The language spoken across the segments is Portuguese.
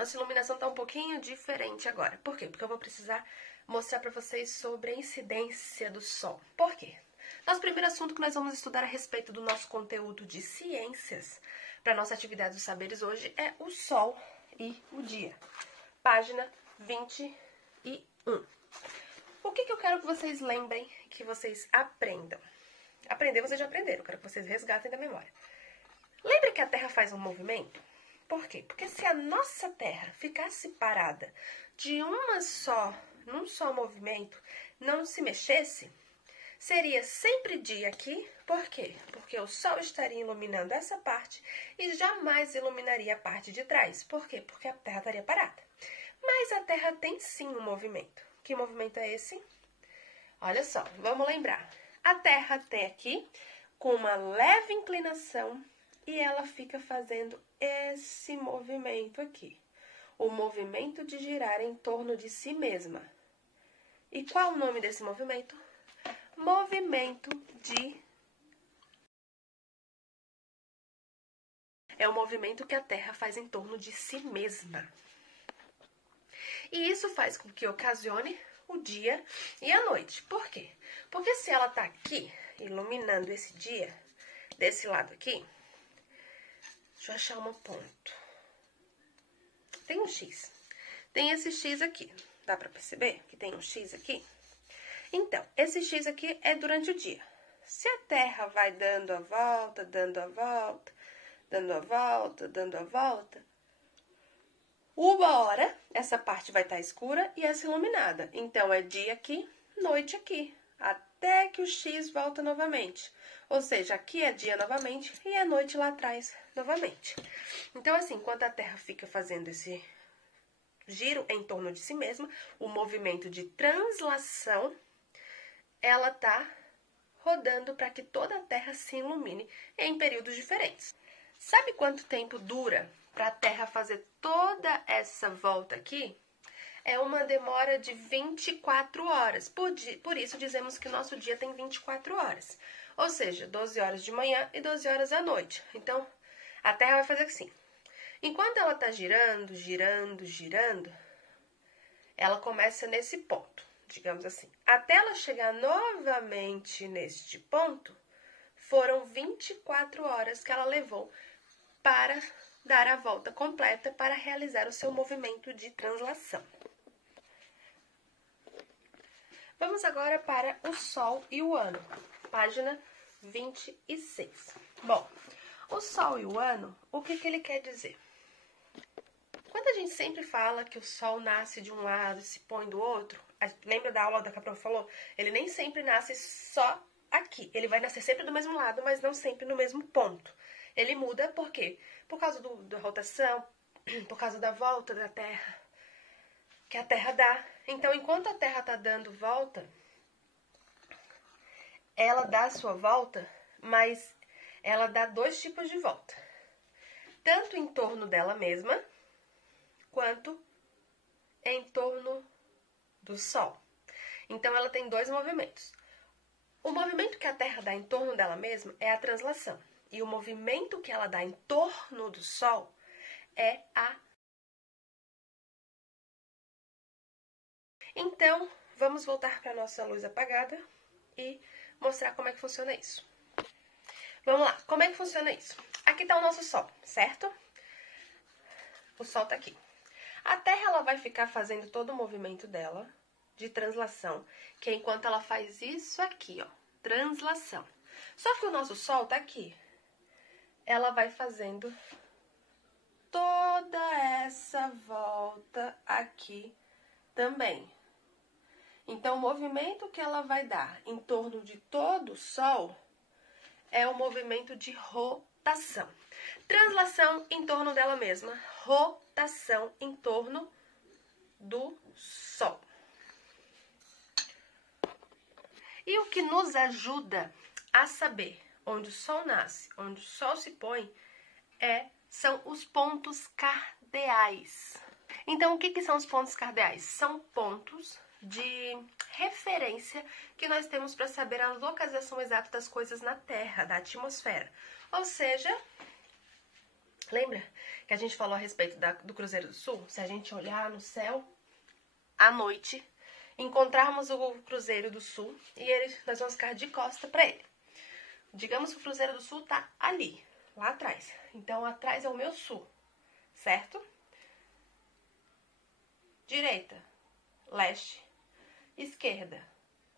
Nossa iluminação tá um pouquinho diferente agora. Por quê? Porque eu vou precisar mostrar pra vocês sobre a incidência do Sol. Por quê? Nosso primeiro assunto que nós vamos estudar a respeito do nosso conteúdo de ciências para nossa atividade dos saberes hoje é o Sol e o dia. Página 21. O que eu quero que vocês lembrem, que vocês aprendam? Aprender vocês já aprenderam, eu quero que vocês resgatem da memória. Lembre que a Terra faz um movimento? Por quê? Porque se a nossa Terra ficasse parada de num só movimento, não se mexesse, seria sempre dia aqui. Por quê? Porque o Sol estaria iluminando essa parte e jamais iluminaria a parte de trás. Por quê? Porque a Terra estaria parada. Mas a Terra tem sim um movimento. Que movimento é esse? Olha só, vamos lembrar. A Terra tem aqui com uma leve inclinação e ela fica fazendo esse movimento aqui. O movimento de girar em torno de si mesma. E qual o nome desse movimento? Movimento de... É o movimento que a Terra faz em torno de si mesma. E isso faz com que ocasione o dia e a noite. Por quê? Porque se ela tá aqui, iluminando esse dia, desse lado aqui, deixa eu achar um ponto. Tem um X. Tem esse X aqui. Dá pra perceber que tem um X aqui? Então, esse X aqui é durante o dia. Se a Terra vai dando a volta, dando a volta, dando a volta, dando a volta, uma hora essa parte vai estar escura e essa iluminada. Então, é dia aqui, noite aqui, até que o X volta novamente. Ou seja, aqui é dia novamente e é noite lá atrás novamente. Então, assim, enquanto a Terra fica fazendo esse giro em torno de si mesma, o movimento de translação, ela tá rodando para que toda a Terra se ilumine em períodos diferentes. Sabe quanto tempo dura para a Terra fazer toda essa volta aqui? É uma demora de 24 horas. Por isso dizemos que nosso dia tem 24 horas. Ou seja, 12 horas de manhã e 12 horas à noite. Então, a Terra vai fazer assim. Enquanto ela está girando, girando, girando, ela começa nesse ponto, digamos assim. Até ela chegar novamente neste ponto, foram 24 horas que ela levou para dar a volta completa para realizar o seu movimento de translação. Vamos agora para o Sol e o Ano, página 26. Bom, o Sol e o Ano, o que ele quer dizer? Quando a gente sempre fala que o Sol nasce de um lado e se põe do outro, lembra da aula da que a prof falou? Ele nem sempre nasce só aqui, ele vai nascer sempre do mesmo lado, mas não sempre no mesmo ponto. Ele muda por quê? Por causa da rotação, por causa da volta da Terra, que a Terra dá. Então, enquanto a Terra está dando volta, ela dá a sua volta, mas ela dá dois tipos de volta. Tanto em torno dela mesma, quanto em torno do Sol. Então, ela tem dois movimentos. O movimento que a Terra dá em torno dela mesma é a translação. E o movimento que ela dá em torno do Sol é a... Então, vamos voltar para a nossa luz apagada e mostrar como é que funciona isso. Vamos lá, como é que funciona isso? Aqui está o nosso Sol, certo? O Sol está aqui. A Terra ela vai ficar fazendo todo o movimento dela de translação, que é enquanto ela faz isso aqui, ó, translação. Só que o nosso Sol está aqui. Ela vai fazendo toda essa volta aqui também. Então, o movimento que ela vai dar em torno de todo o Sol é o movimento de rotação. Translação em torno dela mesma, rotação em torno do Sol. E o que nos ajuda a saber onde o Sol nasce, onde o Sol se põe, são os pontos cardeais. Então, o que são os pontos cardeais? São pontos de referência que nós temos para saber a localização exata das coisas na Terra, da atmosfera. Ou seja, Lembra que a gente falou a respeito do Cruzeiro do Sul? Se a gente olhar no céu à noite, encontrarmos o Cruzeiro do Sul e nós vamos ficar de costa para ele. Digamos que o Cruzeiro do Sul tá ali, lá atrás. Então, atrás é o meu sul, certo? Direita, leste, esquerda,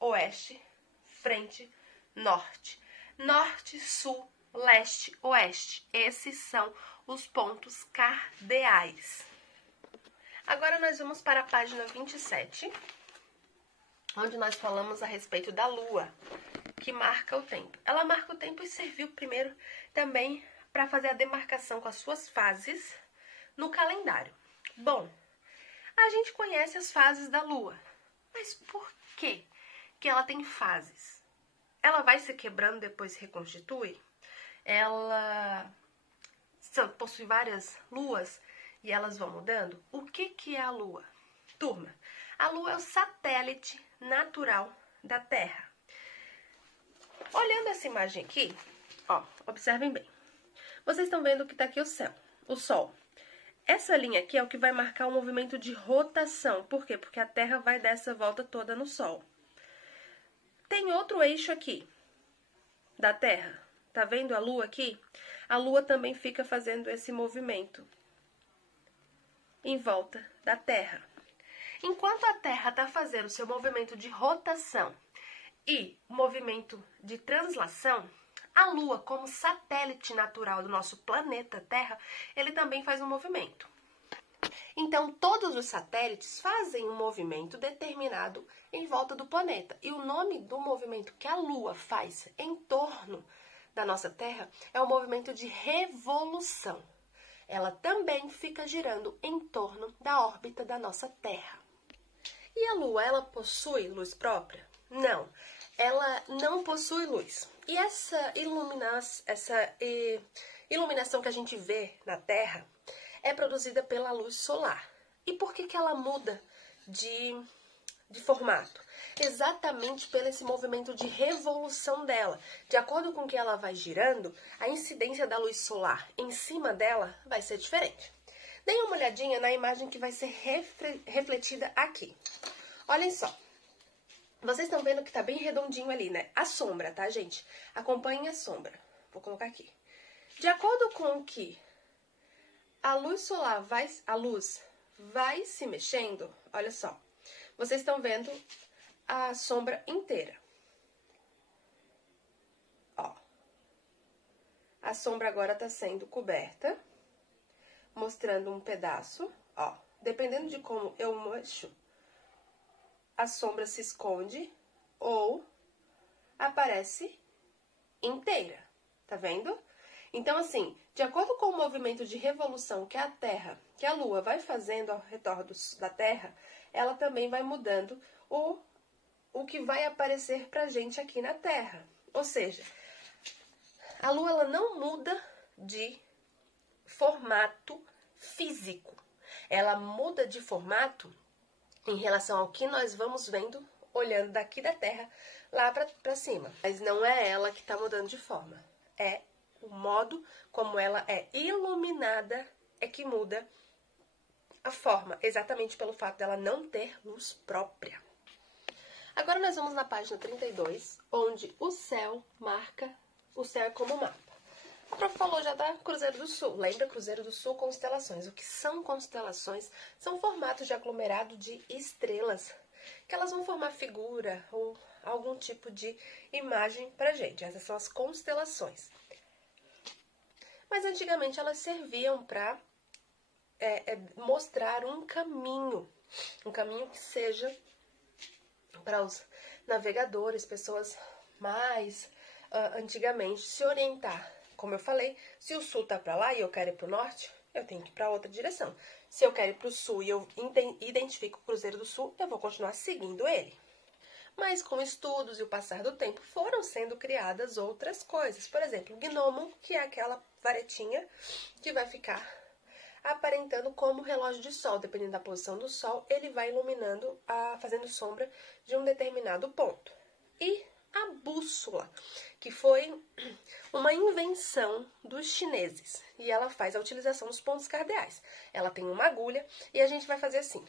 oeste, frente, norte. Norte, sul, leste, oeste. Esses são os pontos cardeais. Agora nós vamos para a página 27, onde nós falamos a respeito da lua, que marca o tempo. Ela marca o tempo e serviu primeiro também para fazer a demarcação com as suas fases no calendário. Bom, a gente conhece as fases da lua, mas por que ela tem fases? Ela vai se quebrando, depois se reconstitui? Ela possui várias luas e elas vão mudando? O que é a lua? Turma, a lua é o satélite natural da Terra. Olhando essa imagem aqui, ó, observem bem. Vocês estão vendo que está aqui o céu, o Sol. Essa linha aqui é o que vai marcar o movimento de rotação. Por quê? Porque a Terra vai dar essa volta toda no Sol. Tem outro eixo aqui da Terra. Tá vendo a Lua aqui? A Lua também fica fazendo esse movimento em volta da Terra. Enquanto a Terra está fazendo o seu movimento de rotação e movimento de translação, a Lua, como satélite natural do nosso planeta Terra, ele também faz um movimento. Então, todos os satélites fazem um movimento determinado em volta do planeta. E o nome do movimento que a Lua faz em torno da nossa Terra é o movimento de revolução. Ela também fica girando em torno da órbita da nossa Terra. E a Lua, ela possui luz própria? Não, ela não possui luz. E essa iluminação que a gente vê na Terra é produzida pela luz solar. E por que ela muda de formato? Exatamente pelo esse movimento de revolução dela. De acordo com que ela vai girando, a incidência da luz solar em cima dela vai ser diferente. Deem uma olhadinha na imagem que vai ser refletida aqui. Olhem só. Vocês estão vendo que tá bem redondinho ali, né? A sombra, tá, gente? Acompanhem a sombra. Vou colocar aqui. De acordo com que a luz solar vai se mexendo, olha só. Vocês estão vendo a sombra inteira. Ó. A sombra agora tá sendo coberta, mostrando um pedaço, ó. Dependendo de como eu mexo, a sombra se esconde ou aparece inteira, tá vendo? Então, assim, de acordo com o movimento de revolução que a Lua vai fazendo ao redor da Terra, ela também vai mudando o que vai aparecer pra gente aqui na Terra. Ou seja, a Lua, ela não muda de formato físico. Ela muda de formato em relação ao que nós vamos vendo olhando daqui da Terra lá pra cima. Mas não é ela que tá mudando de forma. É o modo como ela é iluminada é que muda a forma, exatamente pelo fato dela não ter luz própria. Agora nós vamos na página 32, onde o céu é como mapa. O prof falou já da Cruzeiro do Sul. Lembra? Cruzeiro do Sul, constelações. O que são constelações? São formatos de aglomerado de estrelas, que elas vão formar figura ou algum tipo de imagem pra gente. Essas são as constelações. Mas antigamente elas serviam para mostrar um caminho que seja para os navegadores, pessoas mais antigamente se orientar. Como eu falei, se o sul tá para lá e eu quero ir para o norte, eu tenho que ir para outra direção. Se eu quero ir para o sul e eu identifico o Cruzeiro do Sul, eu vou continuar seguindo ele. Mas com estudos e o passar do tempo, foram sendo criadas outras coisas. Por exemplo, o gnomo, que é aquela varetinha que vai ficar aparentando como relógio de sol. Dependendo da posição do sol, ele vai iluminando, fazendo sombra de um determinado ponto. E a bússola, que foi uma invenção dos chineses. E ela faz a utilização dos pontos cardeais. Ela tem uma agulha e a gente vai fazer assim.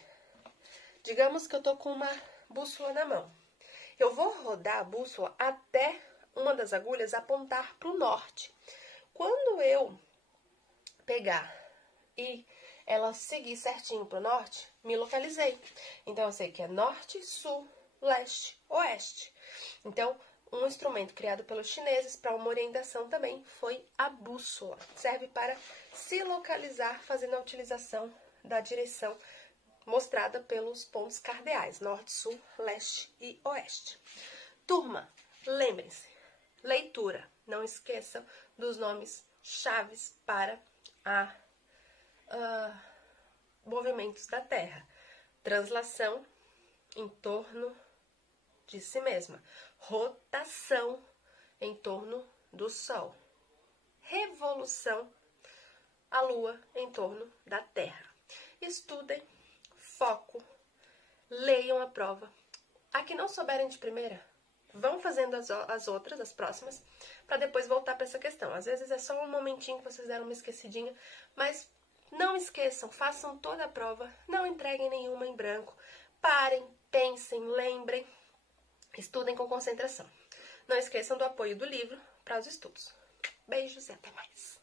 Digamos que eu tô com uma bússola na mão. Eu vou rodar a bússola até uma das agulhas apontar para o norte. Quando eu pegar e ela seguir certinho para o norte, me localizei. Então, eu sei que é norte, sul, leste, oeste. Então, um instrumento criado pelos chineses para uma orientação também foi a bússola. Serve para se localizar fazendo a utilização da direção mostrada pelos pontos cardeais, norte, sul, leste e oeste. Turma, lembrem-se, leitura. Não esqueçam dos nomes chaves para movimentos da Terra. Translação em torno de si mesma. Rotação em torno do Sol. Revolução, a Lua em torno da Terra. Estudem, foco, leiam a prova. A que não souberem de primeira, vão fazendo as outras, as próximas, para depois voltar para essa questão. Às vezes é só um momentinho que vocês deram uma esquecidinha, mas não esqueçam, façam toda a prova, não entreguem nenhuma em branco. Parem, pensem, lembrem, estudem com concentração. Não esqueçam do apoio do livro para os estudos. Beijos e até mais!